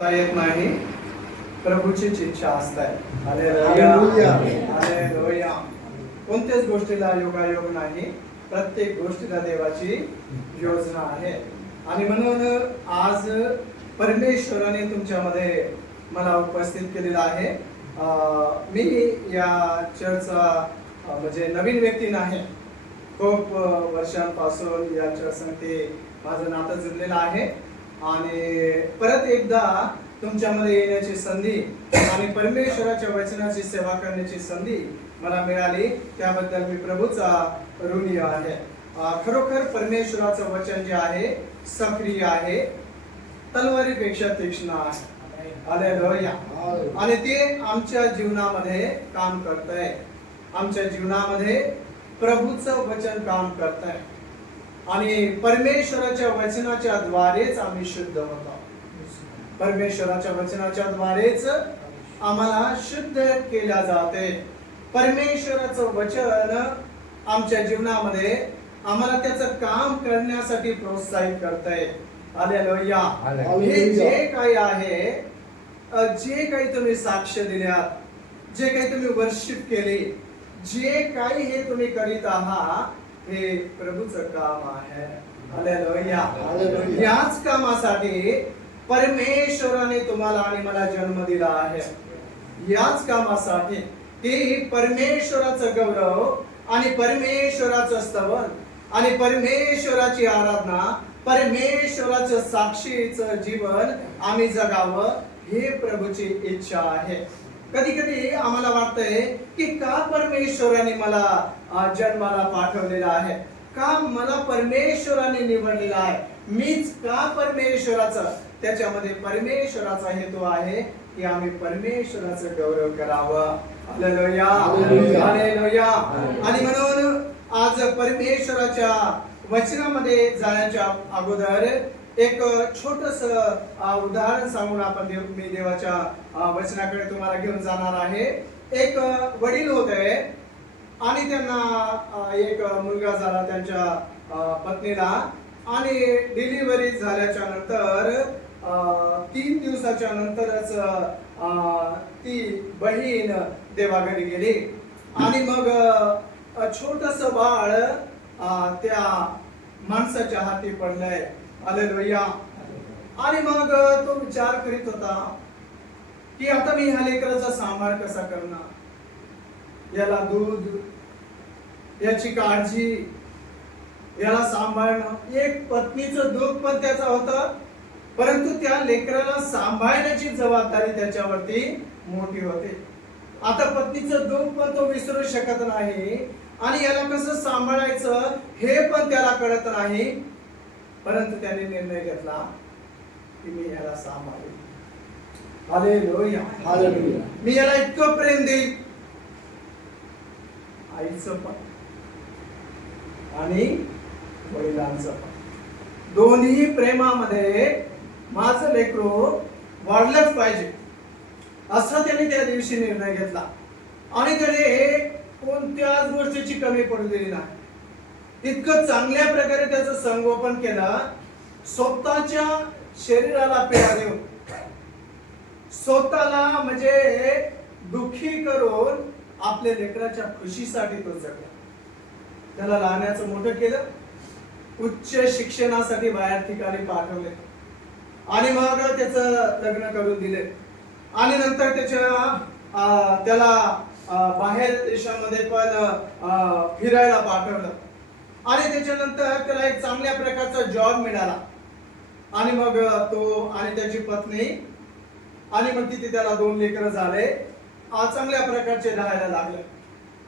येत नाही, प्रभूचीच इच्छा असते. Hallelujah, hallelujah. कोणत्याच गोष्टीला योगायोग नाही, प्रत्येक गोष्टीला देवाची योजना आहे. आणि म्हणून आज परमेश्वराने तुमच्यामध्ये मला उपस्थित केलेला आहे. मी या चर्चचा म्हणजे नवीन व्यक्ती नाही, खूप वर्षांपासून या चर्चमध्ये माझं नातं जुळलेलं आहे. आणि परत एकदा तुमच्यामध्ये येण्याची संधी आणि परमेश्वराच्या वचनाची सेवा करण्याची संधी मला मिळाली, त्याबद्दल मी प्रभूचा ऋणी आहे. खरोखर परमेश्वराचं वचन जे आहे सक्रिय आहे, तलवारीपेक्षा तीक्ष्ण आहे. हालेलुया. आणि ते आमच्या जीवनामध्ये काम करतंय. आमच्या जीवनामध्ये प्रभूचं वचन काम करतंय आणि परमेश्वराच्या वचनाच्या द्वारेच आम्ही शुद्ध होतो. परमेश्वराच्या वचनाच्या द्वारेच आम्हाला शुद्ध केल्या जाते. परमेश्वराचं वचन आमच्या जीवनामध्ये आम्हाला त्याचं काम करण्यासाठी प्रोत्साहित करतंय. हालेलुया. हे जे काही आहे, जे काही तुम्ही साक्ष दिल्यात, जे काही तुम्ही वर्शिप केले, जे काही हे तुम्ही करीत आहात, हे प्रभूचं काम आहे. हालेलुया. याच कामासाठी परमेश्वराने तुम्हाला आणि मला जन्म दिला आहे. याच कामासाठी की परमेश्वराचं गौरव आणि परमेश्वराचं स्तवन आणि परमेश्वराची आराधना, परमेश्वराचं साक्षीचं जीवन आम्ही जगावं, हे प्रभूची इच्छा आहे. कधी कधी आम्हाला वाटतंय की का परमेश्वराने मला जन्माला पाठवलेला आहे, का मला परमेश्वराने निवडलेला आहे, मीच का परमेश्वराचं. त्याच्यामध्ये परमेश्वराचा हेतू आहे की आम्ही परमेश्वराचं गौरव करावं. Hallelujah, hallelujah. आणि म्हणून आज परमेश्वराच्या वचनामध्ये जाण्याच्या अगोदर एक छोटस उदाहरण सांगून आपण मी देवाच्या वचनाकडे तुम्हाला घेऊन जाणार आहे. एक वडील होते आणि त्यांना एक मुलगा झाला त्यांच्या पत्नीला, आणि डिलिव्हरी झाल्याच्या नंतर 3 दिवसाच्या नंतरच ती बहीण देवाघरी गेली आणि मग छोटस बाळ त्या माणसाच्या हाती पडलंय. हालेलुया. आणि मग तो विचार करीत होता की आता मी ह्या लेकराचा सांभाळ कसा करणार, याला दूध, याची काळजी, याला सांभाळणं. एक पत्नीचं दुःख पण त्याचा होतं, परंतु त्या लेकराला सांभाळण्याची जबाबदारी त्याच्यावरती मोठी होते. आता पत्नीचं दुःख पण तो विसरू शकत नाही आणि याला कसं सांभाळायचं हे पण त्याला कळत नाही. परंतु त्याने निर्णय घेतला की मी याला सांभाळेन. Hallelujah, hallelujah. मी याला इतकं प्रेम देईन, आईचं पण आणि वडिलांचं पण, दोन्ही प्रेमामध्ये माझं लेकरू वाढलंच पाहिजे, असा त्याने त्या दिवशी निर्णय घेतला. आणि त्याने कोणत्याच गोष्टीची कमी पडू दिली नाही. इतकं चांगल्या प्रकारे त्याचं संगोपन केलं, स्वतःच्या शरीराला पीडा देऊन, स्वतःला म्हणजे दुखी करून आपल्या लेकराच्या खुशीसाठी तो जगला. त्याला लहानाचं मोठं केलं, उच्च शिक्षणासाठी बाहेर ठिकाणी पाठवले आणि मग त्याचं लग्न करून दिले. आणि नंतर त्याला बाहेर देशामध्ये पण फिरायला पाठवलं आणि त्याच्यानंतर त्याला एक चांगल्या प्रकारचा जॉब मिळाला. आणि मग तो आणि त्याची पत्नी आणि मग तिथे त्याला 2 लेकरं झाले, चांगल्या प्रकारचे राहायला लागले.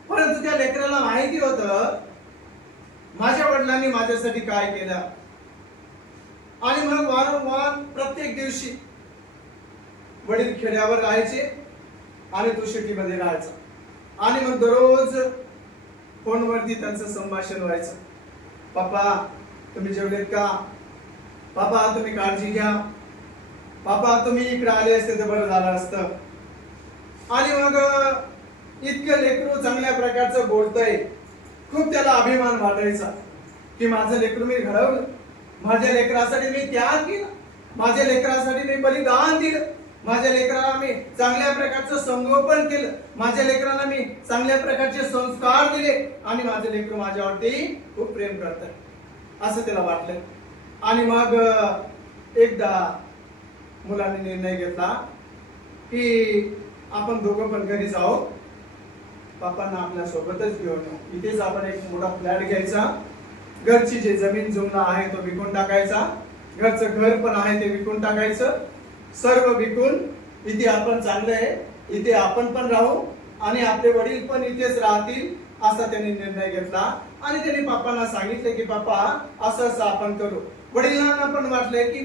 परंतु त्या लेकराला माहिती होतं माझ्या वडिलांनी माझ्यासाठी काय केलं. आणि मग वारंवार प्रत्येक दिवशी वडील खेड्यावर राहायचे आणि तो सिटीमध्ये राहायचा. आणि मग दररोज फोनवरती त्यांचं संभाषण व्हायचं. पप्पा तुम्ही जेवलेत का, पापा तुम्ही काळजी घ्या, पापा तुम्ही इकडे आले असते तर बरं झालं असतं. आणि मग इतकं लेकरू चांगल्या प्रकारचं बोलतंय, खूप त्याला अभिमान वाटायचा की माझं लेकरू मी घडवलं, माझ्या लेकरासाठी मी त्याग केला, माझ्या लेकरासाठी मी बलिदान दिलं, माझ्या लेकराला मी चांगल्या प्रकारचं संगोपन केलं, माझ्या लेकराला मी चांगल्या प्रकारचे संस्कार दिले आणि माझे लेकर माझ्यावरती खूप प्रेम करतात असं त्याला वाटलं. आणि मग एकदा मुलाने निर्णय घेतला की आपण दोघं पण घरी जाऊ, बापांना आपल्या सोबतच घेऊन येऊ. इथेच आपण एक मोठा फ्लॅट घ्यायचा, घरची जे जमीन जुमला आहे तो विकून टाकायचा, घरचं घर पण आहे ते विकून टाकायचं, सर्व विकून इथे आपण चांगलं आहे, इथे आपण पण राहू आणि आपले वडील पण इथेच राहतील असा त्यांनी निर्णय घेतला. आणि त्यांनी पापांना सांगितले की पापा असं असं आपण करू. वडिलांना पण वाटले की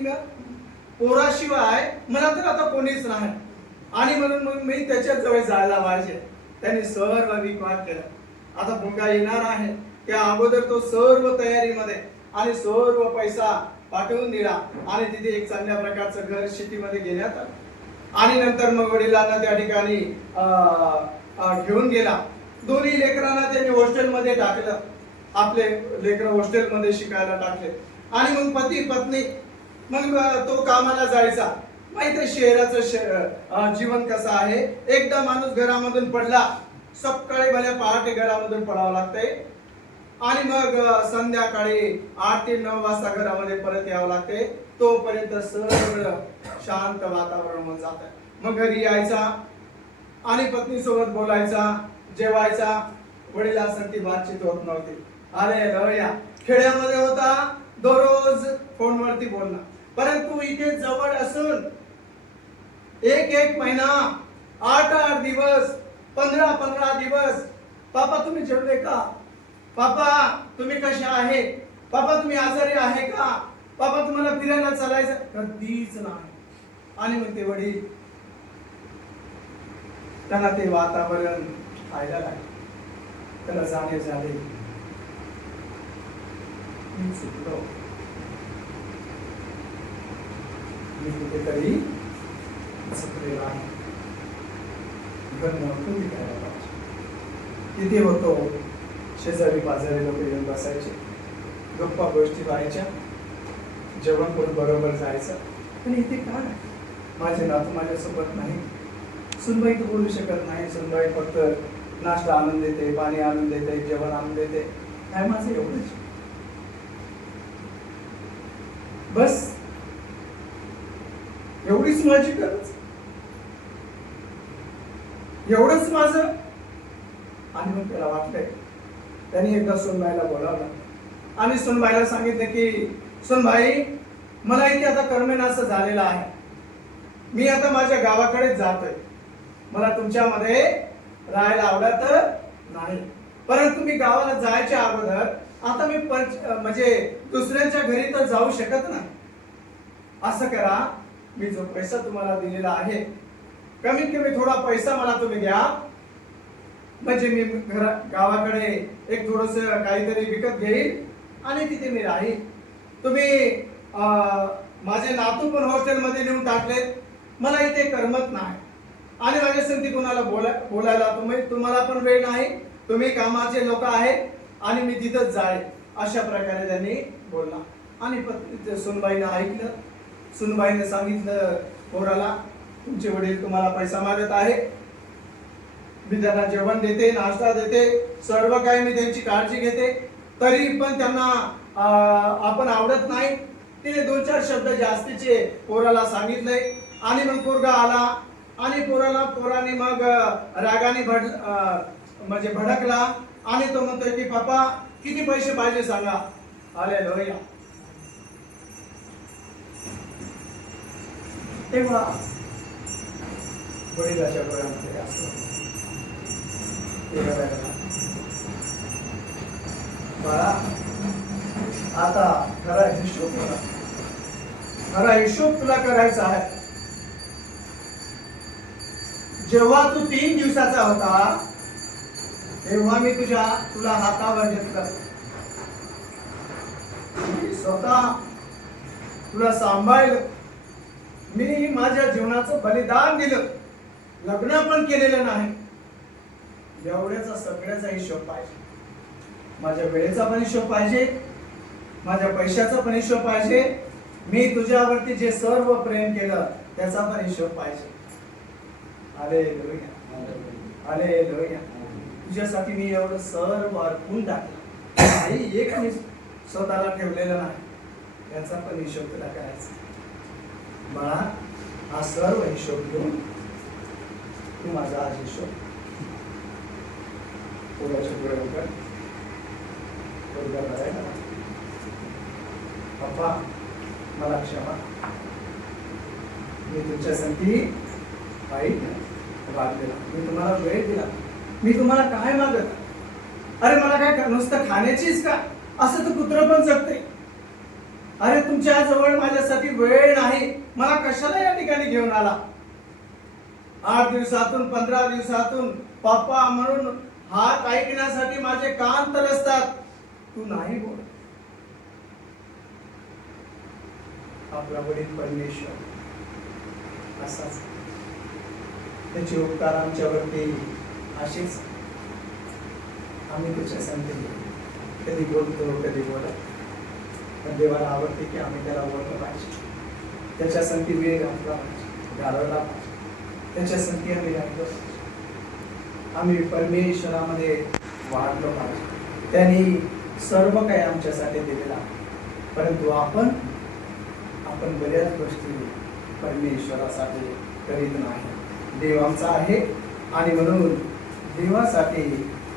पोराशिवाय मला तर आता कोणीच नाही आणि म्हणून मग मी त्याच्या जवळ जायला पाहिजे. त्यांनी सर्व विकवाट केलं. आता मुलगा येणार आहे त्या अगोदर तो सर्व तयारीमध्ये आणि सर्व पैसा पाठवून दिला आणि तिथे एक चांगल्या प्रकारचं घर सिटीमध्ये घेण्यात आलं. आणि नंतर मग वडिलांना त्या ठिकाणी घेऊन गेला. दोन्ही लेकरांना त्यांनी हॉस्टेलमध्ये टाकलं, आपले लेकर हॉस्टेलमध्ये शिकायला टाकले. आणि मग पती पत्नी मग तो कामाला जायचा. माहिती शहराचं जीवन कसं आहे, एकदा माणूस घरामधून पडला सकाळी भल्या पहाटे घरामधून पडावं लागतंय आणि मग संध्याकाळी 8 ते 9 वाजता घरामध्ये परत यावं लागते. तोपर्यंत सर्व शांत वातावरण होऊन जात. मग घरी यायचा आणि पत्नी सोबत बोलायचा, जेवायचा. वडिलांसाठी बातचीत होत नव्हती. अरे लवया खेड्यामध्ये होता, दररोज फोनवरती बोलणं. परंतु इथे जवळ असून एक महिना 8 दिवस 15 दिवस पापा तुम्ही जेवले का, पापा तुम्ही कशा आहे, पापा तुम्ही आजारी आहे का, पापा तुम्हाला फिरायला चालायचं, कधीच नाही. आणि मग ते वडील त्यांना ते वातावरण खायला लागले. त्याला जाणे झाले मी चुकलो, मी कुठेतरी चुकलेला आहे. तिथे होतो शेजारी पाजारी लोक येऊन बसायचे, गप्पा गोष्टी व्हायच्या, जेवण पण बरोबर जायचं. पण इथे काय माझे नातू माझ्यासोबत नाही, सुनबाई तर बोलू शकत नाही. सुनबाई फक्त नाश्ता आणून देते, पाणी आणून देते, जेवण आणून देते. काय माझं एवढंच बस, एवढीच माझी गरज, एवढंच माझं. आणि मग त्याला वाटलंय. त्यांनी एकदा सुनबाईला बोलावलं आणि सुनबाईला सांगितलं की सुनबाई मला इथे आता कर्मेनासं झालेलं आहे, मी आता माझ्या गावाकडे जातोय, मला तुमच्यामध्ये राहायला आवडत नाही. परंतु मी गावाला जायच्या अगोदर आता मी म्हणजे दुसऱ्यांच्या घरी तर जाऊ शकत नाही. असं करा, मी जो पैसा तुम्हाला दिलेला आहे कमीत कमी थोडा पैसा मला तुम्ही द्या, म्हणजे मी गावाकडे एक थोडस काहीतरी विकत घेईल आणि तिथे मी राहील. तुम्ही माझे नातू पण हॉस्टेलमध्ये नेऊन टाकले, मला इथे करमत नाही आणि माझ्या संगती कोणाला बोलायला तुम्हाला पण वेळ नाही, तुम्ही कामाचे लोक आहेत आणि मी तिथंच जाईल. अशा प्रकारे त्यांनी बोलला. आणि पत्नी सुनबाईने ऐकलं. सुनबाईने सांगितलं पोराला तुमचे वडील तुम्हाला पैसा मागत आहे, मी त्यांना जेवण देते, नाश्ता देते, सर्व काही मी त्यांची काळजी घेते, तरी पण त्यांना आपण आवडत नाही. तिने 2-4 शब्द जास्तीचे पोराला सांगितले. आणि मग पोरगा आला आणि पोराने मग रागाने म्हणजे भडकला आणि तो म्हणतोय की पापा किती पैसे पाहिजे सांगा. आले लोया. तेव्हा वडिलाच्या डोळ्यामध्ये असं बाळा आता खरा हिशोब तुला करायचा आहे. जेव्हा तू 3 दिवसाचा होता तेव्हा मी तुला हातावर घेतलं, स्वतः तुला सांभाळलं, मी माझ्या जीवनाचं बलिदान दिलं, लग्न पण केलेलं नाही. एवढ्याचा सगळ्याचा हिशोब पाहिजे. माझ्या वेळेचा पण हिशोब पाहिजे, माझ्या पैशाचा पण हिशोब पाहिजे मी तुझ्यावरती जे सर्व प्रेम केलं त्याचा पण हिशोब पाहिजे. Hallelujah, hallelujah. तुझ्यासाठी मी एवढं सर्व अर्पून टाकलं, काही एक मी स्वतःला ठेवलेलं नाही, याचा पण हिशोब तुला करायचा. बाळा, हा सर्व हिशोब घेऊन तू माझा आज हिशोब पुढच्या पुढे उघड. पप्पा, मला क्षमा, मी तुमच्या संगती वाईट वाद दिला, मी तुम्हाला वेळ दिला, मी तुम्हाला काय मागत, अरे मला काय नुसतं खाण्याचीच का, असं तर कुत्र पण जगते. अरे तुमच्या जवळ माझ्यासाठी वेळ नाही, मला कशाला या ठिकाणी घेऊन आला. 8 दिवसातून 15 दिवसातून पप्पा म्हणून हात ऐकण्यासाठी माझे कान तरसतात, तू नाही बोल. आपला वडील परमेश्वर असाच, त्याचे उपकार आमच्यावरती असेच. आम्ही तुझ्या संगती कधी बोलतो कधी बोलत, पण देवाला आवडते की आम्ही त्याला बोललं पाहिजे, त्याच्या संगती वेळ घातला पाहिजे, घालवला पाहिजे, त्याच्या संगती आम्ही राहिलो, आम्ही परमेश्वरामध्ये वाढलो पाहिजे. त्यांनी सर्व काही आमच्यासाठी दिलेला, परंतु आपण बऱ्याच गोष्टी परमेश्वरासाठी करीत नाही. देव आमचा आहे आणि म्हणून देवासाठी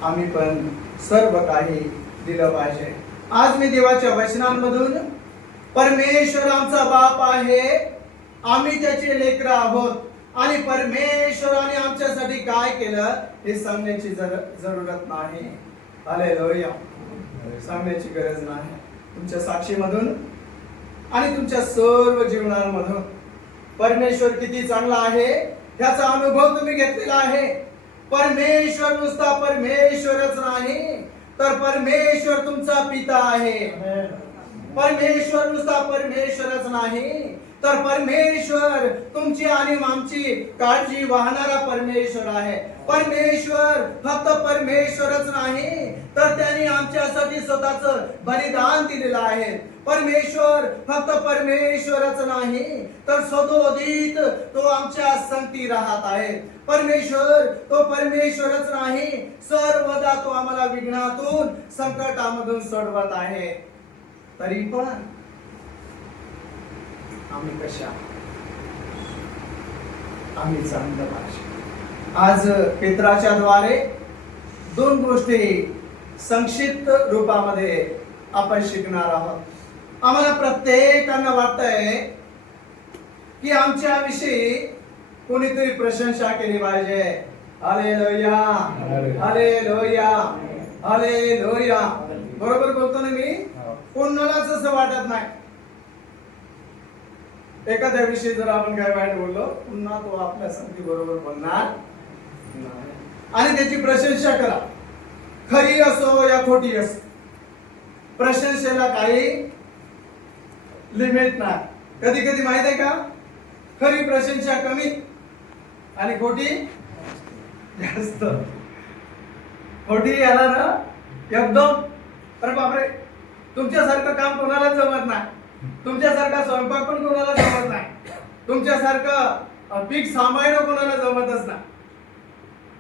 आम्ही पण सर्व काही दिलं पाहिजे. आज मी देवाच्या वचनांमधून परमेश्वर आमचा बाप आहे, आम्ही त्याचे लेकरं आहोत आणि परमेश्वराने आमच्यासाठी काय केलं हे सांगण्याची जरूरत नाही. हालेलुया, सांगण्याची गरज नाही. तुमच्या साक्षीमधून आणि तुमच्या सर्व जीवनांमधून परमेश्वर किती चांगला आहे याचा अनुभव तुम्ही घेतलेला आहे. परमेश्वर नुसता परमेश्वरच नाही, तर परमेश्वर तुमचा पिता आहे. परमेश्वर नुसता परमेश्वरच नाही, तर परमेश्वर तुमची आणि आमची काळजी वाहणारा परमेश्वर आहे. परमेश्वर फक्त परमेश्वरच नाही, तर त्यांनी आमच्यासाठी स्वतःचं बलिदान दिलेलं आहे. परमेश्वर फक्त परमेश्वरच नाही, तर सदोदित तो आमच्या संगती राहत आहे. परमेश्वर तो परमेश्वरच नाही, सर्वदा तो आम्हाला विघ्नातून संकटामधून सोडवत आहे. तरी पण आम्ही कशा, आम्ही चांगलं पाहिजे. आज पेत्राच्या द्वारे 2 गोष्टी संक्षिप्त रूपामध्ये आपण शिकणार आहोत. आम्हाला प्रत्येकांना वाटतंय की आमच्या विषयी कोणीतरी प्रशंसा केली पाहिजे. Hallelujah, hallelujah, hallelujah. बरोबर बोलतो ना मी? कोणालाच असं वाटत नाही. एखाद्या विषयी जर आपण काय वाईट बोललो, पुन्हा तो आपल्या संगती बरोबर बोलणार नाही आणि त्याची प्रशंसा करा, खरी असो या खोटी असो. प्रशंसेला काही लिमिट नाही. कधी कधी माहित आहे का, खरी प्रशंसा कमी आणि खोटी जास्त. खोटी याला ना एकदम, अरे बापरे, तुमच्यासारखं काम कोणाला जमत नाही, तुमच्यासारखा स्वयंपाक पण कोणाला जमत नाही, तुमच्यासारखं पीक सांभाळणं कोणाला जमतच नाही,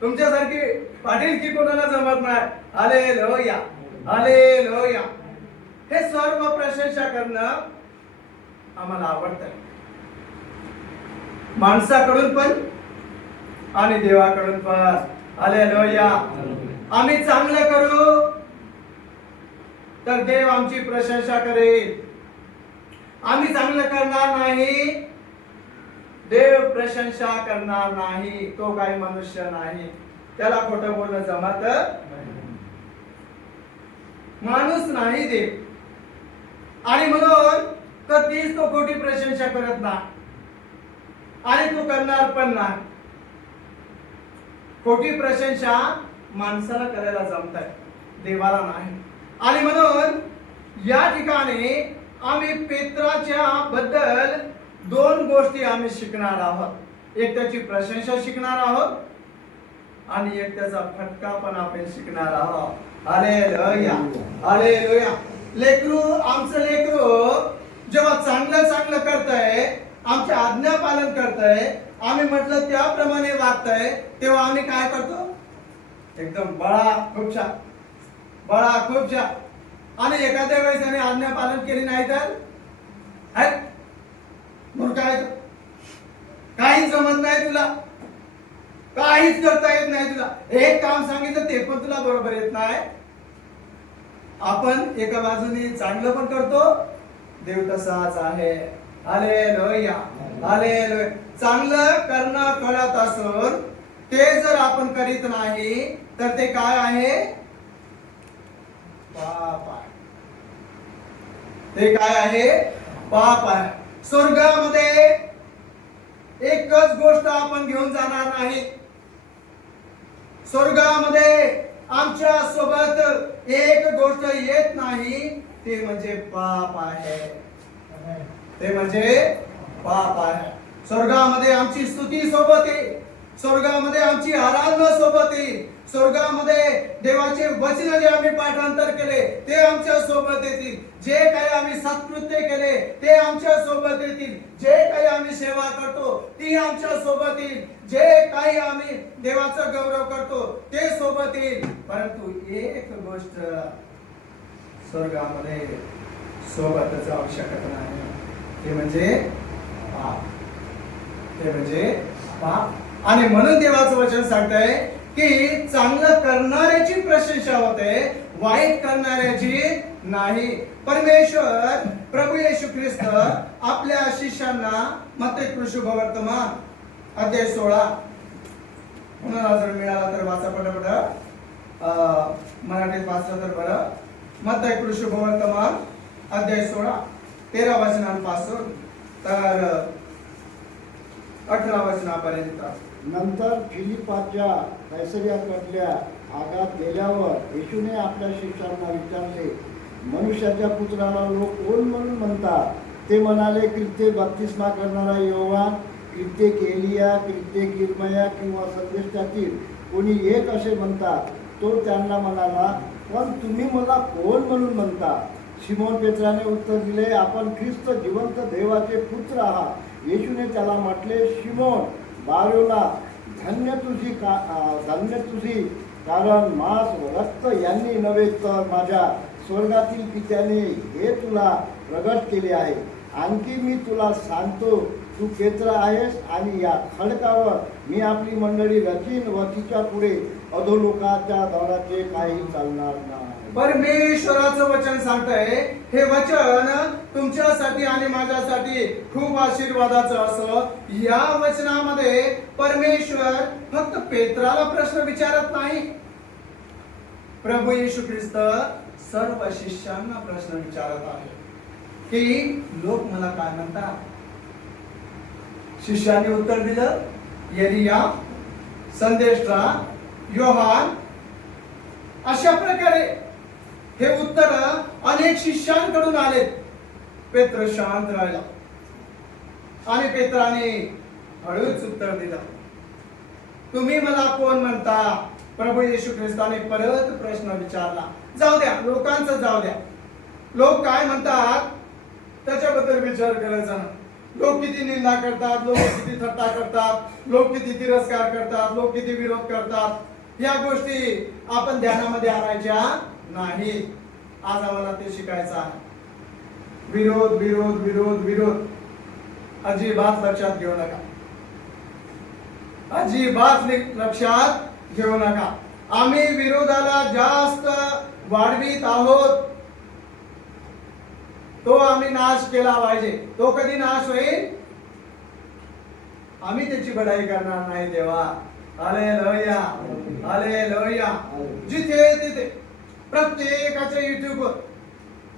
तुमच्यासारखी पाटीलकी कोणाला जमत नाही. Hallelujah, hallelujah. हे सर्व प्रशंसा करणं आम्हाला आवडतं, माणसाकडून पण आणि देवाकडून पण. हालेलुया. आम्ही चांगलं करू तर देव आमची प्रशंसा करेल. आम्ही चांगलं करणार नाही, देव प्रशंसा करणार नाही. तो काही मनुष्य नाही, त्याला खोटं बोलणं जमत माणूस नाही देव. आणि म्हणून कधीच तो खोटी प्रशंसा करत नाही आणि तो करणार पण नाही. खोटी प्रशंसा माणसाला करायला जमत आहे, देवाला नाही. आणि म्हणून या ठिकाणी आम्ही पेत्राच्या बद्दल 2 गोष्टी आम्ही शिकणार आहोत. एक त्याची प्रशंसा शिकणार आहोत आणि एक त्याचा फटका पण आपण शिकणार आहोत. Hallelujah, hallelujah. लेकरू, आमचं लेकरू जेव्हा चांगलं चांगलं करताय, आमच्या आज्ञा पालन करताय, आम्ही म्हटलं त्याप्रमाणे वागताय, तेव्हा आम्ही काय करतो? एकदम बळा खूप छान, बळा खूप छान. आणि एखाद्या वेळेस त्याने आज्ञा पालन केली नाही तर मूर्ख आहे, काही जमत नाही तुला, काहीच करता येत नाही तुला, एक काम सांगितलं ते पण तुला बरोबर येत नाही. आपण एका बाजूने चांगलं पण करतो, देव तसाच आहे. Hallelujah, hallelujah. चांगलं करणं कळत असून ते जर आपण करीत नाही तर ते काय आहे? पाप आहे. ते काय आहे? पाप आहे. स्वर्गामध्ये एकच गोष्ट आपण घेऊन जाणार नाही. स्वर्गामध्ये आमच्या सोबत एक गोष्ट येत नाही, ते म्हणजे पाप आहे. ते म्हणजे पाप आहे. स्वर्गामध्ये आमची स्तुती सोबत आहे, स्वर्गामध्ये आमची आराधना सोबत आहे, स्वर्गामध्ये देवाचे वचन जे आम्ही पाठांतर केले ते आमच्या सोबत येतील, जे काही आम्ही सत्कृत्य केले ते आमच्या सोबत येतील, जे काही आम्ही सेवा करतो ती आमच्या सोबत येईल, जे काही आम्ही देवाचा गौरव करतो ते सोबत येईल. परंतु एक गोष्ट स्वर्गामध्ये सोबत जाऊ शकत नाही, ते म्हणजे पाप. ते म्हणजे पाप. आणि म्हणून देवाचं वचन सांगतंय की चांगलं करणाऱ्याची प्रशंसा होते, वाईट करणाऱ्याची नाही. परमेश्वर प्रभू येशू ख्रिस्त आपल्या शिष्यांना मत्ती शुभवर्तमान अध्याय 16 पुन्हा जर मिळाला तर वाचा पटापट, मराठीत वाचलं तर बरं. मत्ती शुभवर्तमान अध्याय 16 13 वचनांपासून तर 18 वचनापर्यंत. नंतर फिलिपाच्या कैसरियाकडल्या आगात गेल्यावर येशूने आपल्या शिष्यांना विचारले, मनुष्याच्या पुत्राला लोक कोण म्हणून म्हणतात? ते म्हणाले, कित्येक बप्तिस्मा करणारा योहान, कित्येक एलिया, कित्येक इर्मया किंवा संदेशातील कोणी एक असे म्हणतात. तो त्यांना म्हणाला, पण तुम्ही मला कोण म्हणून म्हणता? शिमोन पेत्राने उत्तर दिले, आपण ख्रिस्त जिवंत देवाचे पुत्र आहात. येशूने त्याला म्हटले, शिमोन बारयोना, धन्य तुझी, कारण मांस व रक्त यांनी नव्हे तर माझ्या स्वर्गातील पित्याने हे तुला प्रगट केले आहे. आणखी मी तुला सांगतो, तू पेत्र आहेस आणि या खडकावर मी आपली मंडळी रचीन व तिच्या पुढे अधोलोकाच्या दाराचे काही चालणार नाही. परमेश्वराचं वचन सांगतंय, हे वचन तुमच्यासाठी आणि माझ्यासाठी खूप आशीर्वादाचं असं. या वचनामध्ये परमेश्वर फक्त पेत्राला प्रश्न विचारत नाही, प्रभू येशू ख्रिस्त सर्व शिष्यांना प्रश्न विचारत आहे की लोक मला काय म्हणतात? शिष्यांनी उत्तर दिलं, एलिया, संदेष्टा, योहान. अशा प्रकारे हे उत्तर अनेक शिष्यांकडून आले. पेत्र शांत राहिला आणि पेत्राने हळूच उत्तर दिलं, तुम्ही मला कोण म्हणता? प्रभू येशू ख्रिस्ताने परत प्रश्न विचारला. जाऊ द्या, लोकांचं जाऊ द्या, लोक काय म्हणतात त्याच्याबद्दल विचार करायचा ना. लोक किती निंदा करतात, लोक किती थट्टा करतात, लोक किती तिरस्कार करतात, लोक किती विरोध करतात, या गोष्टी आपण ध्यानामध्ये आणायच्या नाही. आज आम्हाला ते शिकायचं आहे. विरोध विरोध विरोध विरोध अजिबात लक्षात घेऊ नका, अजिबात लक्षात घेऊ नका. आम्ही विरोधाला जास्त वाढवीत आहोत. तो आम्ही नाश केला पाहिजे. तो कधी नाश होईल? आम्ही त्याची बढाई करणार नाही देवा. Hallelujah, hallelujah. जिथे तिथे प्रत्येकाच्या युट्यूबवर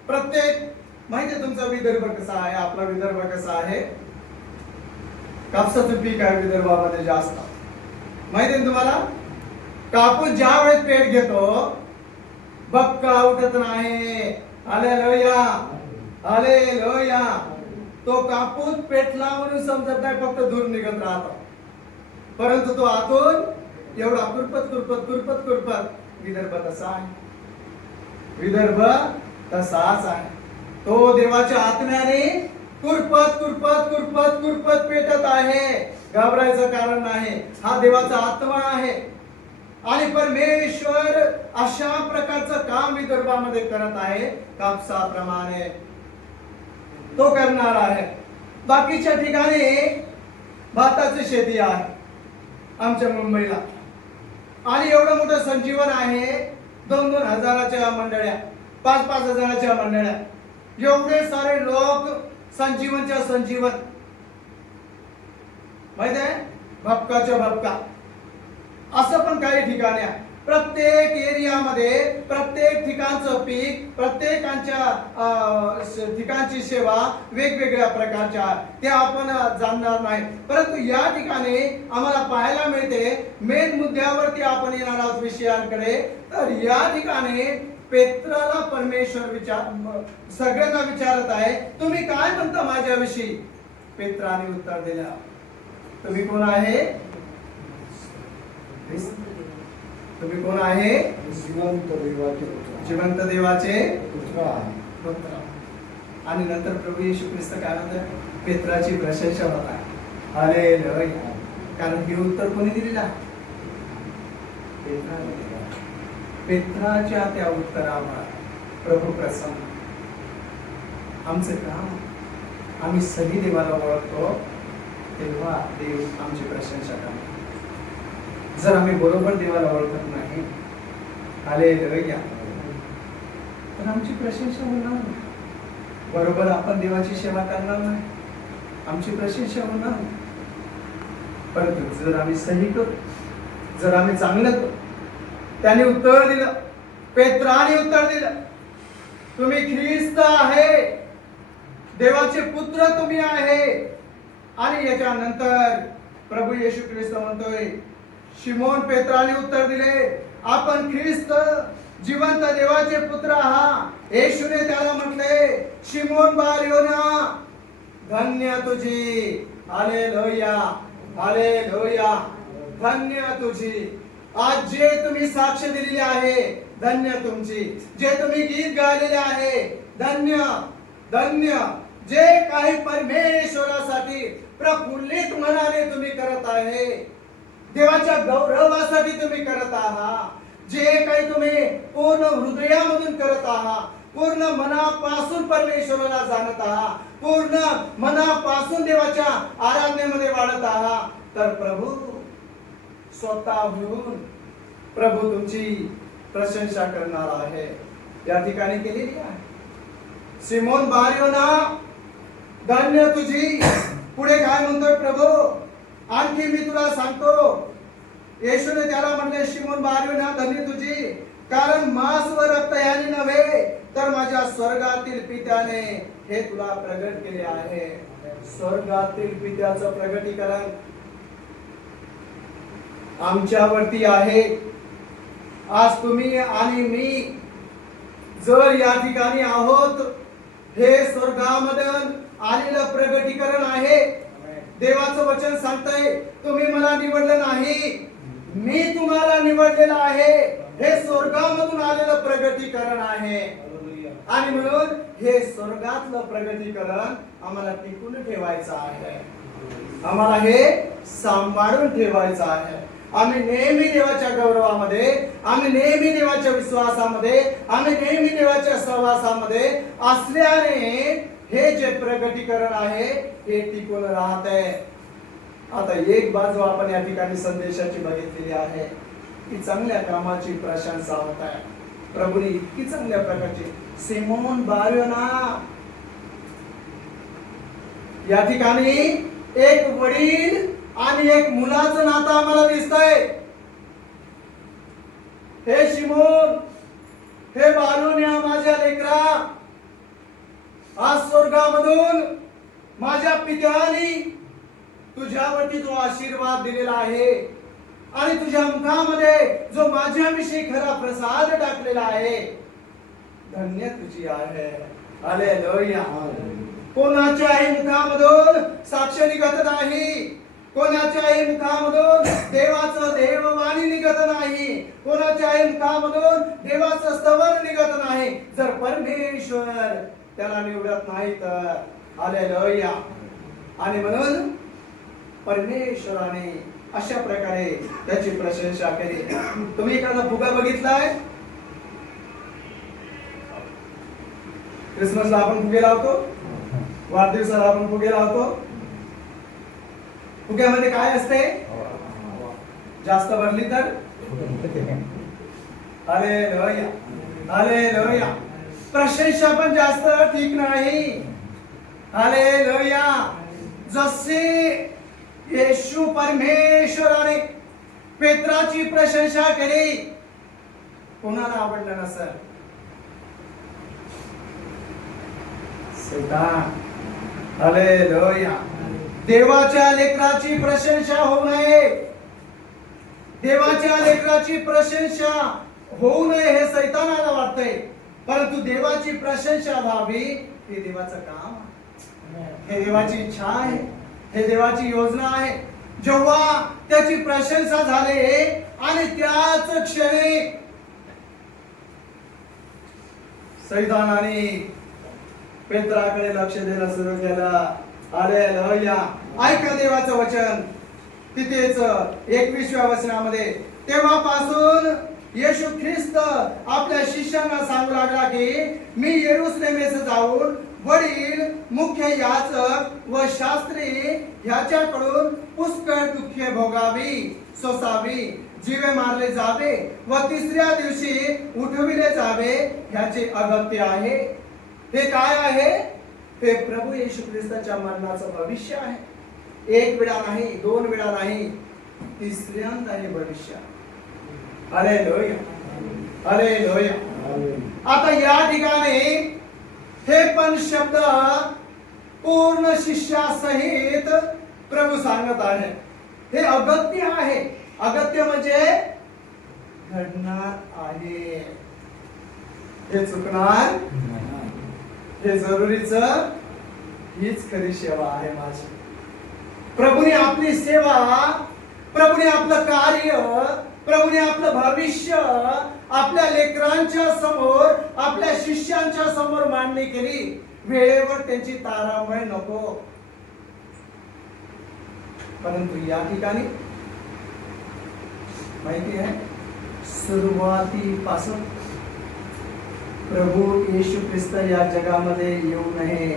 प्रत्येक, माहिती तुमचा विदर्भ कसा आहे, आपला विदर्भ कसा आहे? कापसाचं पीक आहे विदर्भामध्ये जास्त, माहिती तुम्हाला? कापूस ज्या वेळेस पेट घेतो बक्का उठत नाही. Hallelujah, hallelujah. तो कापूस पेटला म्हणून समजत नाही, फक्त धूर निघत राहतो. परंतु तो आतून एवढा कुरपत कुरपत कुरपत कुरपत. विदर्भ तसा आहे, विदर्भ तसाच आहे. तो देवाच्या आत्म्याने कुरपत कुरपत कुरपत कुरपत पेटत आहे. घाबरायचं कारण नाही. हा देवाचा आत्मा आहे आणि परमेश्वर अशा प्रकारचं काम विदर्भामध्ये करत आहे. कापसाप्रमाणे तो करणार आहे. बाकीच्या ठिकाणी भाताची शेती आहे आमच्या मुंबईला आणि एवढं मोठं संजीवन आहे. 2-2 हजाराच्या मंडळ्या, 5-5 हजाराच्या मंडळ्या, एवढे सारे लोक संजीवनच्या संजीवन, माहित आहे, भपकाच्या भपका. असं पण काही ठिकाणी आहे. प्रत्येक एरियामध्ये प्रत्येक ठिकाणचं पीक, प्रत्येकांच्या ठिकाणची सेवा वेगवेगळ्या प्रकारच्या ते आपण जाणणार नाही. परंतु या ठिकाणी आम्हाला पाहायला मिळते, मेन मुद्द्यावरती आपण येणार आहोत विषयांकडे. तर या ठिकाणी पेत्राला परमेश्वर सगळ्यांना विचारत आहे, तुम्ही काय म्हणता माझ्याविषयी? पेत्राने उत्तर दिलं, तुम्ही कोण आहे? तुम्ही कोण आहे? जिवंत देवाचे पुत्र. जिवंत देवाचे पुत्र आहे. पुत्र. आणि नंतर प्रभू येशू ख्रिस्त काय म्हणतात? पेत्राची प्रशंसा होत आहे. हालेलुया. कारण हे उत्तर कोणी दिलेलं आहे? पेत्राने दिलं. पेत्राच्या त्या उत्तरावर प्रभू प्रसन्न. आमचं काम, आम्ही सगळी देवाला ओळखतो तेव्हा देव आमची प्रशंसा करतो. जर आम्ही बरोबर देवाला ओळखत नाही, हालेलुया, तर आमची प्रशंसा होणार नाही. बरोबर आपण देवाची सेवा करणार नाही, आमची प्रशंसा होणार नाही. परंतु जर आम्ही सही करू, जर आम्ही चांगलं करू, त्याने उत्तर दिलं, पेत्राने उत्तर दिलं, तुम्ही ख्रिस्त आहे, देवाचे पुत्र तुम्ही आहे. आणि याच्यानंतर प्रभू येशू ख्रिस्त म्हणतोय, शिमोन पेत्राने उत्तर दिले, आपण ख्रिस्त जिवंत देवाचे पुत्र आहात. येशूने त्याला म्हटले, शिमोन बार-योना, धन्य तुझी. हालेलुया, हालेलुया, धन्य तुझी. आज जे तुम्ही साक्ष दिलेली आहे, धन्य तुमची. जे तुम्ही गीत गायलेले आहे, धन्य धन्य. जे काही परमेश्वरासाठी प्रफुल्लित मनाने तुम्ही करत आहे, देवाच्या गौरवासाठी तुम्ही करत आहात, जे काही तुम्ही पूर्ण हृदयामधून करत आहात, पूर्ण मनापासून परमेश्वराला जाणत आहात, पूर्ण मनापासून देवाच्या आराधनेमध्ये वाढत आहात, तर प्रभू स्वतःहून प्रभू तुमची प्रशंसा करणार आहे. या ठिकाणी केलेली आहे. सिमोन बार-योना, धन्य तुझी. पुढे काय म्हणतोय प्रभू? आणखी मी तुला सांगतो, येशूने त्याला म्हणले, शिमोन बार-योना, धन्य तुझी, कारण मांस व रक्त याने नव्हे, तर माझ्या स्वर्गातील पित्याने हे तुला प्रगट केले आहे. स्वर्गातील पित्याचं प्रगटीकरण आमच्यावरती आहे. आज तुम्ही आणि मी जर या ठिकाणी आहोत, हे स्वर्गामधून आलेलं प्रगटीकरण आहे. देवाचं वचन सांगतंय, तुम्ही मला निवडलं नाही, मी तुम्हाला निवडलेलं आहे. हे स्वर्गामधून आलेलं प्रगटीकरण आहे. आणि म्हणून हे स्वर्गातलं प्रगटीकरण आम्हाला टिकून ठेवायचं आहे, आम्हाला हे सांभाळून ठेवायचं आहे. आम्ही नेहमी देवाच्या गौरवामध्ये, आम्ही नेहमी देवाच्या विश्वासामध्ये, आम्ही नेहमी देवाच्या सहवासामध्ये असल्याने हे जे प्रगटीकरण आहे हे टिकून राहत आहे. आता एक बाजू आपण या ठिकाणी संदेशाची बघितलेली आहे की चांगल्या कामाची प्रशंसा होत आहे. प्रभूने इतकी चांगल्या प्रकारची, सिमोन बार-योना, या ठिकाणी एक वडील आणि एक मुलाचं नातं आम्हाला दिसतंय. हे शिमोन, हे बार-योना, माझ्या लेकरा, आज स्वर्गामधून माझ्या पित्याने तुझ्यावरती जो आशीर्वाद दिलेला आहे आणि तुझ्या मुखामध्ये जो माझ्याविषयी खरा प्रसाद टाकलेला आहे, धन्य तुझी आहे. हालेलुया. कोणाच्याही मुखामधून साक्ष निघत नाही, कोणाच्याही मुखामधून देवाचं देववाणी निघत नाही, कोणाच्याही मुखामधून देवाचं स्तवन निघत नाही. जर परमेश्वर त्याला निवडत नाही तर हालेलुया. आणि म्हणून परमेश्वराने अशा प्रकारे त्याची प्रशंसा केली. तुम्ही एखादा फुगा बघितलाय? क्रिसमसला आपण फुगे लावतो, वाढदिवसाला आपण फुगे लावतो. फुग्यामध्ये काय असते? जास्त भरली तर हालेलुया, हालेलुया. प्रशंसा पण जास्त ठीक नाही. हालेलुया. जसे येशू परमेश्वराने पेत्राची प्रशंसा केली, कोणाला आवडलं नसेल? सैतान. हालेलुया. देवाच्या लेकराची प्रशंसा होऊ नये, देवाच्या लेकराची प्रशंसा होऊ नये हे सैतानाला वाटतंय. परंतु देवाची प्रशंसा व्हावी हे देवाचं काम आहे, हे देवाची इच्छा आहे, हे देवाची योजना आहे. जेव्हा त्याची प्रशंसा झाली आणि त्याच क्षणी सैतानाने पेत्राकडे लक्ष देणं सुरू केलं. हालेलुया. ऐका देवाचं वचन तिथेच 21व्या वचनामध्ये, तेव्हापासून येशू ख्रिस्त आपल्या शिष्यांना सांगू लागला की मी येरुशलेमेस जाऊन वडील, मुख्य याजक व शास्त्री ह्याच्याकडून पुष्कळ दुःखे भोगावी, सोसावी, जीवे मारले जावे व तिसऱ्या दिवशी उठविले जावे ह्याचे अगत्य आहे. हे काय आहे? हे प्रभू येशू ख्रिस्ताच्या मरणाचं भविष्य आहे. एक वेळा नाही, दोन वेळा नाही, तिसऱ्यांदा हे भविष्य. Hallelujah, hallelujah. आता या ठिकाणी हे पण शब्द पूर्ण शिष्यासहित प्रभू सांगत आहे. हे अगत्य आहे. अगत्य म्हणजे घडणार आहे, हे चुकणार, हे जरुरीच, हीच खरी सेवा आहे माझी. प्रभूने आपली सेवा, प्रभूने आपलं कार्य, प्रभूने आपलं भविष्य आपल्या लेकरांच्या समोर, आपल्या शिष्यांच्या समोर मांडणी केली. वेळेवर त्यांची तारांबळ नको. परंतु या ठिकाणी माहिती आहे, सुरुवातीपासून प्रभू येशू ख्रिस्त या जगामध्ये येऊ नये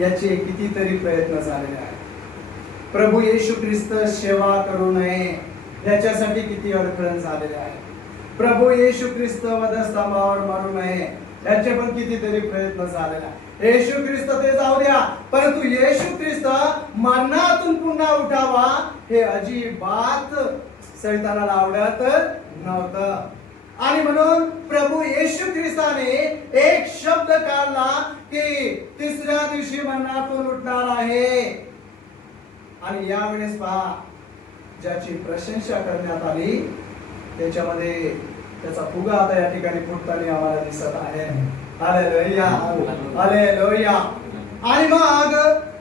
याचे कितीतरी प्रयत्न झालेले आहेत. प्रभू येशू ख्रिस्त सेवा करू नये याच्यासाठी किती अडखळण झालेले आहे. प्रभू येशू ख्रिस्त वधस्तंभावर मरू नये याचे पण कितीतरी प्रयत्न झालेले आहेत. येशू ख्रिस्त ते जाऊ द्या, परंतु येशू ख्रिस्त मरणातून पुन्हा उठावा हे अजिबात सैतानाला आवडत नव्हतं. आणि म्हणून प्रभू येशू ख्रिस्ताने एक शब्द काढला की तिसऱ्या दिवशी मरणातून उठणार आहे. आणि यावेळेस पहा, ज्याची प्रशंसा करण्यात आली त्याच्यामध्ये त्याचा फुगा आता या ठिकाणी फुटताना आम्हाला दिसत आहे. Hallelujah, hallelujah. आणि मग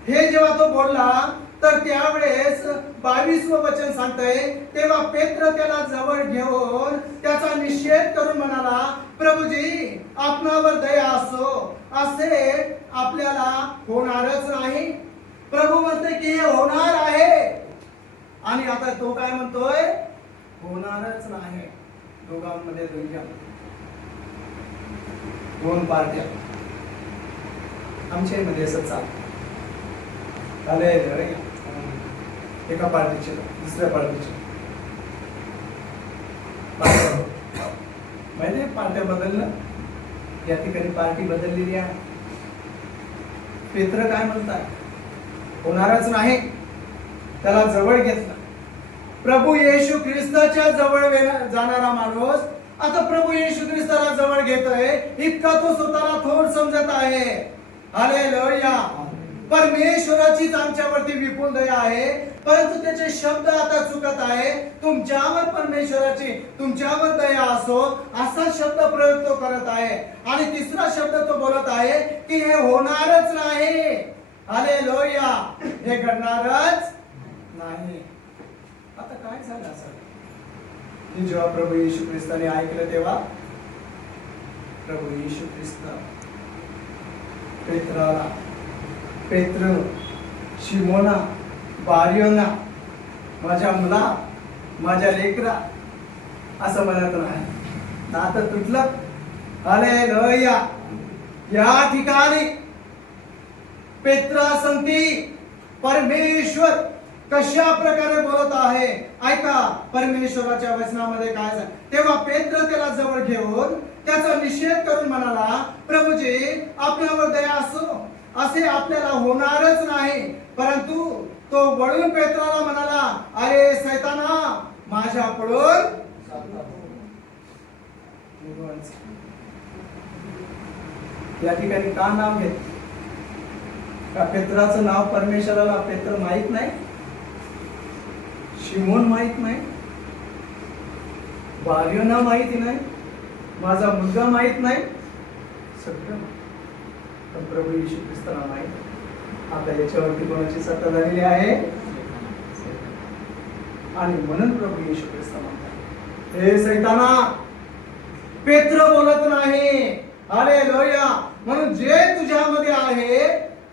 हे जेव्हा तो बोलला तर त्यावेळेस 22वं वचन सांगतंय, तेव्हा पेत्र त्याला जवळ घेऊन त्याचा निषेध करून म्हणाला, प्रभूजी आपणावर दया असो, असे आपल्याला होणारच नाही. प्रभू म्हणते की हे होणार आहे. आणि आता तो काय म्हणतोय? होणारच नाही. दोघांमध्ये दोन पार्ट्या. आमच्या मध्ये असं चालतं. एका पार्टीचे दुसऱ्या पार्टीचे माहिती, पार्ट्या बदललं. या ठिकाणी पार्टी बदललेली आहे. पेत्र काय म्हणतात? होणारच नाही. त्याला जवळ घेतलं. प्रभू येशू ख्रिस्ताच्या जवळ जाणारा माणूस आता प्रभू येशू ख्रिस्ताला जवळ घेतोय, इतका तो स्वतःला थोर समजत आहे. हालेलुया. परमेश्वराचीच आमच्यावरती विपुल दया आहे, परंतु त्याचे शब्द आता चुकत आहे. तुमच्यावर परमेश्वराची, तुमच्यावर दया असो, असा शब्द प्रयोग तो करत आहे. आणि तिसरा शब्द तो बोलत आहे की हे होणारच नाही. हालेलुया. हे घडणारच नाही. आता काय झालं असं? जेव्हा प्रभू येशू ख्रिस्ताने ऐकलं तेव्हा प्रभू येशू ख्रिस्त पेत्राला, पेत्र, शिमोना, बारियोना, माझ्या मुला, माझ्या लेकरा असं म्हणत नाही. नातं तुटलं. हालेलुया. या ठिकाणी पेत्रा संती परमेश्वर कशा प्रकारे बोलत आहे ऐका. परमेश्वराच्या वचनामध्ये काय झालं. तेव्हा पेत्र त्याला जवळ घेऊन त्याचा निषेध करून म्हणाला, प्रभूजी आपल्यावर दया असो असे आपल्याला होणारच नाही. परंतु तो वळून पेत्राला म्हणाला, अरे सैताना माझ्या पडून या ठिकाणी का नाव घेत. का पेत्राचं नाव परमेश्वराला पेत्र माहित नाही, शिमोन माहित नाही, बारियोना माहिती नाही, माझा मुलगा माहित नाही, सगळं पण प्रभू येशू ख्रिस्ताला माहित. आता याच्यावरती कोणाची सत्ता झालेली आहे. आणि म्हणून प्रभू येशू ख्रिस्त म्हणतात, हे सैताना पेत्र बोलत नाही. हालेलुया. म्हणून जे तुझ्यामध्ये आहे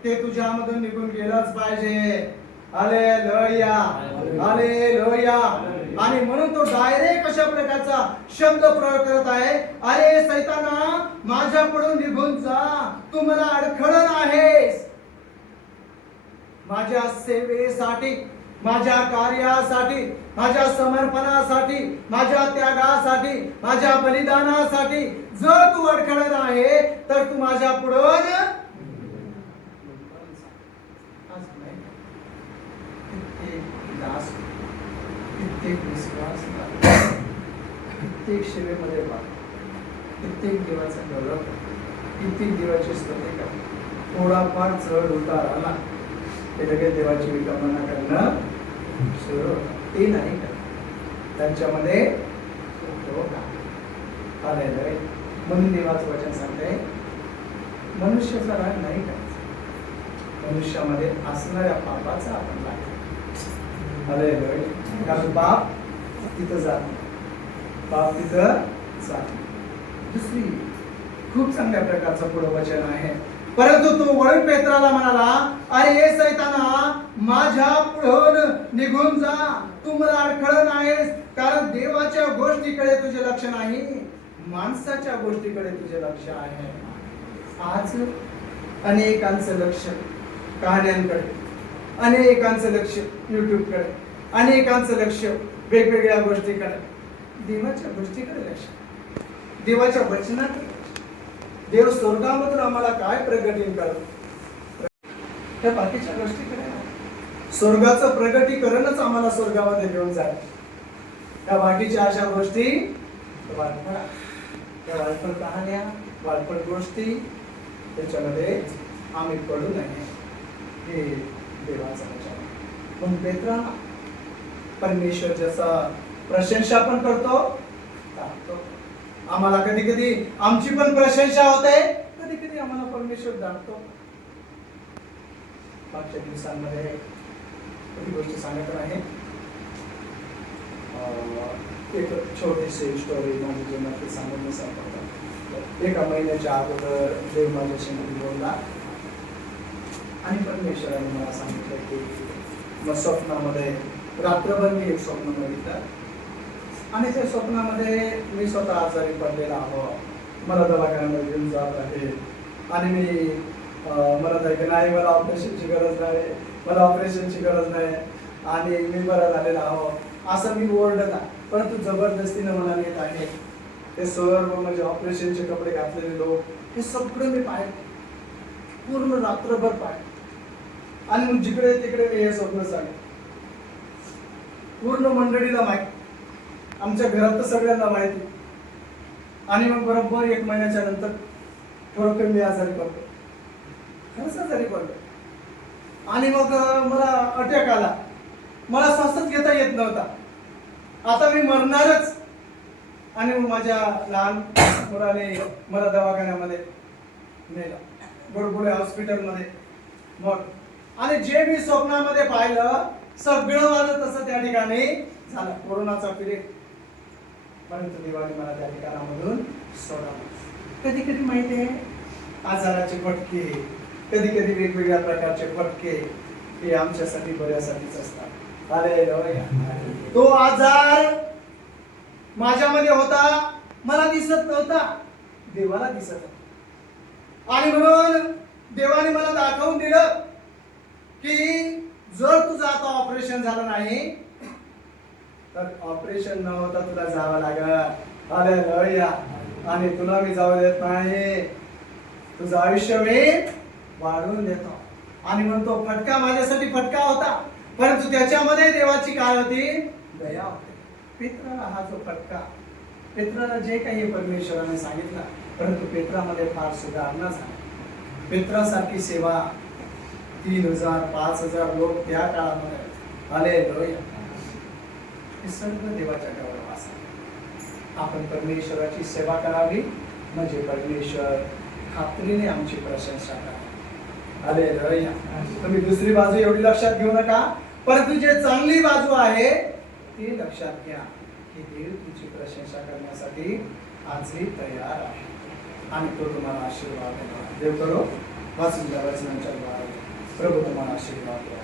ते तुझ्यामधून निघून गेलंच पाहिजे. हालेलुया. हालेलुया. आणि म्हणून तो डायरेक्ट अशा प्रकारचा शब्द प्रयोग करत आहे, अरे सैताना माझ्याकडून निघून जा, तू मला अडखळण आहेस. माझ्या सेवेसाठी, माझ्या कार्यासाठी, माझ्या समर्पणासाठी, माझ्या त्यागासाठी, माझ्या बलिदानासाठी जर तू अडखळत आहे तर तू माझ्या पुढून कित्येक विश्वास, कित्येक सेवेमध्ये भाग, कित्येक देवाचा गौरव, कित्येक देवाची स्तुती कर. थोडाफार चढ उतार आला ते लगेच देवाची विडंबना करणं सुरू, ते नाही करत. त्यांच्यामध्ये आलेलं. म्हणून देवाचं वचन सांगते, मनुष्याचा राग नाही करायचा, मनुष्यामध्ये असणाऱ्या पापाचा आपण राग. कारण पाप तिथं जात, पाप तिथं जात. दुसरी खूप चांगल्या प्रकारचं पुढं वचन आहे. परंतु तो वळून पेत्राला म्हणाला, अरे सैताना माझ्या पुढून निघून जा, तू मला अडखळण आहेस. कारण देवाच्या गोष्टीकडे तुझे लक्ष नाही, माणसाच्या गोष्टीकडे तुझे लक्ष आहे. आज अनेकांचं लक्ष कहाण्यांकडे, अनेकांचं लक्ष युट्यूबकडे, अनेकांचं लक्ष वेगवेगळ्या गोष्टीकडे. देवाच्या गोष्टीकडे लक्ष, देवाच्या वचनाकडे. देव स्वर्गामधून आम्हाला काय प्रगती करतो, त्या बाकीच्या गोष्टीकडे. स्वर्गाचं प्रगतीकरणच आम्हाला स्वर्गामध्ये घेऊन जाईल. त्या बाकीच्या अशा गोष्टी वाटपा, त्या वाटपट कहाण्या, वाटपट गोष्टी त्याच्यामध्ये आम्ही पडू नये, हे देवाचा वचन. पण पेत्रा परमेश्वर जसा प्रशंसा पण करतो, आम्हाला कधी कधी आमची पण प्रशंसा होते, कधी कधी आम्हाला परमेश्वर दाखतो. मागच्या दिवसांमध्ये कधी गोष्टी सांगत आहे. एक छोटीशी स्टोरी माझ्या जीवनातली सांगून सांगतो. एका महिन्याच्या अगोदर देव माझ्याशी बोलला आणि परमेश्वराने मला सांगितलं की मग स्वप्नामध्ये रात्रभर मी एक स्वप्न बघितलं आणि त्या स्वप्नामध्ये मी स्वतः आजारी पडलेला आहो, मला दवाखान्यामध्ये घेऊन जात आहे आणि मी म्हणत आहे की नाही मला ऑपरेशनची गरज नाही, मला ऑपरेशनची गरज नाही आणि मी बरा झालेला आहो असं मी ओरडत आहे. परंतु जबरदस्तीनं मला येत आहे. ते सर्व म्हणजे ऑपरेशनचे कपडे घातलेले लोक हे सगळं मी पाहिलं, पूर्ण रात्रभर पाहिलं. आणि मग जिकडे तिकडे मी हे स्वप्न सांगितलं, पूर्ण मंडळीला माहिती, आमच्या घरात तर सगळ्यांना माहिती. आणि मग बरोबर एक महिन्याच्या नंतर खरोखर मी आजारी पडलो, खरंच आजारी पडलो. आणि मग मला अटॅक आला, मला श्वासच घेता येत नव्हता, आता मी मरणारच. आणि मग माझ्या लहान मुलाने मला दवाखान्यामध्ये नेलं, गोडबोले हॉस्पिटलमध्ये. मग आणि जे मी स्वप्नामध्ये पाहिलं सगळं माझं तसं त्या ठिकाणी झालं. कोरोनाचा पिरियड, परंतु देवाने मला त्या ठिकाणामधून सोडवलं. कधी कधी माहिती आहे आजाराचे फटके, कधी कधी वेगवेगळ्या प्रकारचे फटके हे आमच्यासाठी बऱ्यासाठीच असतात. हालेलुया. तो आजार माझ्यामध्ये होता, मला दिसत नव्हता, देवाला दिसत होता. आणि म्हणून देवाने मला दाखवून दिलं की जर तुझं आता ऑपरेशन झालं नाही तर ऑपरेशन न होता तुला जावं लागेल. हालेलुया. आणि तुला मी जाऊ देत नाही, तुझं आयुष्य मी वाढवून देतो. आणि म्हणतो फटका माझ्यासाठी फटका होता, परंतु त्याच्यामध्ये देवाची काय होती? दया होती. पेत्राला हा जो फटका, पेत्राला जे काही परमेश्वराने सांगितलं, परंतु पेत्रामध्ये फार सुधारणा झाली. पेत्रासारखी सेवा 3000 5000 लोक त्या काळामध्ये. हालेलुया. हे सर्व देवाच्या गौरवासाठी आपण परमेश्वराची सेवा करावी, म्हणजे परमेश्वर खात्रीने आमची प्रशंसा करा. हालेलुया. तुम्ही दुसरी बाजू एवढी लक्षात घेऊ नका, परंतु जे चांगली बाजू आहे ती लक्षात घ्या की देव तुमची प्रशंसा करण्यासाठी आजही तयार आहे आणि तो तुम्हाला आशीर्वाद देणार. देव करो वाचून द्या वचनांच्या द्वारे. प्रभू तुम्हाला आशीर्वाद द्या.